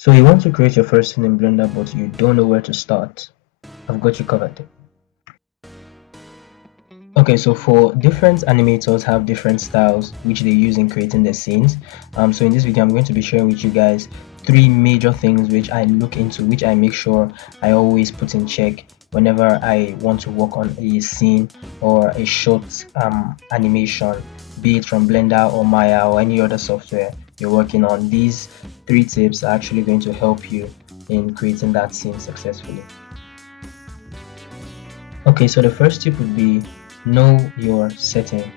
So you want to create your first scene in Blender, but you don't know where to start. I've got you covered. Okay, so for different animators have different styles which they use in creating their scenes. So in this video, I'm going to be sharing with you guys three major things which I look into, which I make sure I always put in check whenever I want to work on a scene or a short animation, be it from Blender or Maya or any other software you're working on. These three tips are actually going to help you in creating that scene successfully. Okay, so the first tip would be know your setting.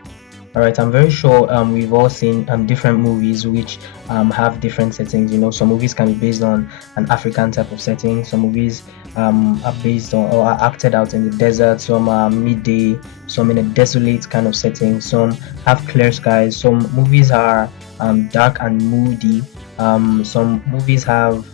All right, I'm very sure we've all seen different movies which have different settings. You know, some movies can be based on an African type of setting. Some movies are based on or are acted out in the desert. Some are midday. Some in a desolate kind of setting. Some have clear skies. Some movies are dark and moody. Some movies have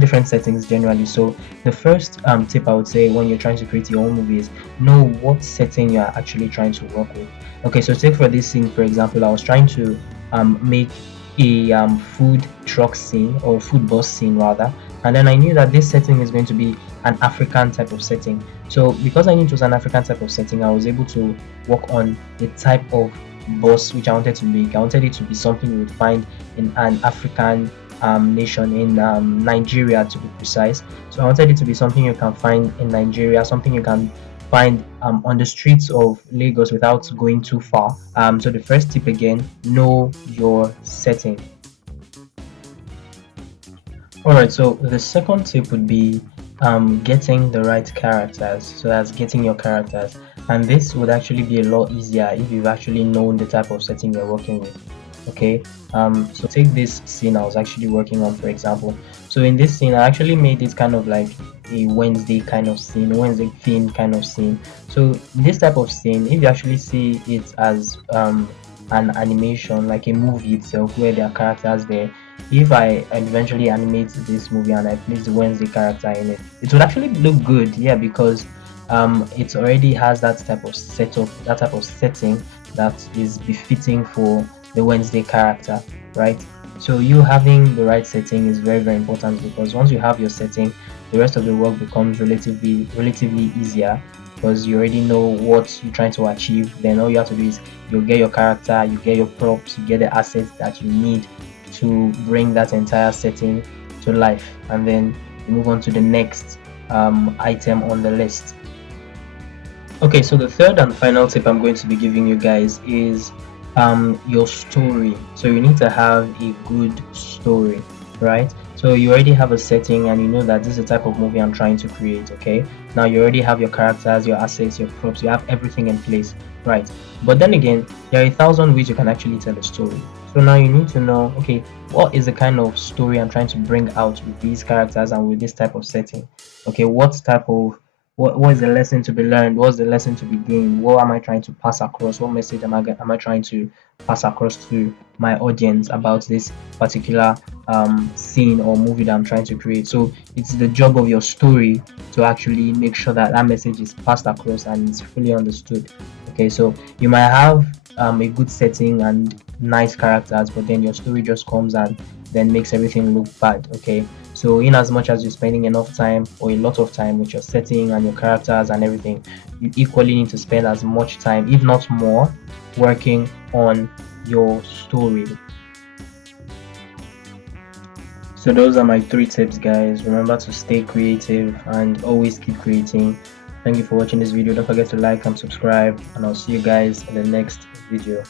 different settings generally. So the first tip I would say when you're trying to create your own movies, know what setting you are actually trying to work with. Okay, so take for this scene, for example, I was trying to make a food truck scene or food bus scene rather, and then I knew that this setting is going to be an African type of setting. So because I knew it was an African type of setting, I was able to work on the type of bus which I wanted to make. I wanted it to be something you would find in an African nation, in Nigeria to be precise. So I wanted it to be something you can find in Nigeria, something you can find on the streets of Lagos without going too far. So the first tip again, know your setting. Alright, so the second tip would be getting the right characters. So that's getting your characters. And this would actually be a lot easier if you've actually known the type of setting you're working with. Okay, so take this scene I was actually working on, for example. So in this scene, I actually made it kind of like a Wednesday kind of scene, Wednesday theme kind of scene. So this type of scene, if you actually see it as an animation, like a movie itself, where there are characters there, if I eventually animate this movie and I place the Wednesday character in it, it would actually look good, yeah, because it already has that type of setup, that type of setting that is befitting for the Wednesday character, right? So you having the right setting is very very important, because once you have your setting, the rest of the work becomes relatively easier, because you already know what you're trying to achieve. Then all you have to do is you get your character, you get your props, you get the assets that you need to bring that entire setting to life, and then you move on to the next item on the list. Okay, so the third and final tip I'm going to be giving you guys is your story. So you need to have a good story, right? So you already have a setting and you know that this is the type of movie I'm trying to create. Okay, now you already have your characters, your assets, your props, you have everything in place, right? But then again, there are 1,000 ways you can actually tell a story. So now you need to know, okay, what is the kind of story I'm trying to bring out with these characters and with this type of setting? Okay, what is the lesson to be learned? What's the lesson to be gained? What am I trying to pass across? What message am I trying to pass across to my audience about this particular scene or movie that I'm trying to create? So it's the job of your story to actually make sure that that message is passed across and it's fully understood. Okay, so you might have a good setting and nice characters, but then your story just comes and then makes everything look bad. Okay, so in as much as you're spending enough time or a lot of time with your setting and your characters and everything, you equally need to spend as much time, if not more, working on your story. So those are my three tips, guys. Remember to stay creative and always keep creating. Thank you for watching this video. Don't forget to like and subscribe, and I'll see you guys in the next video.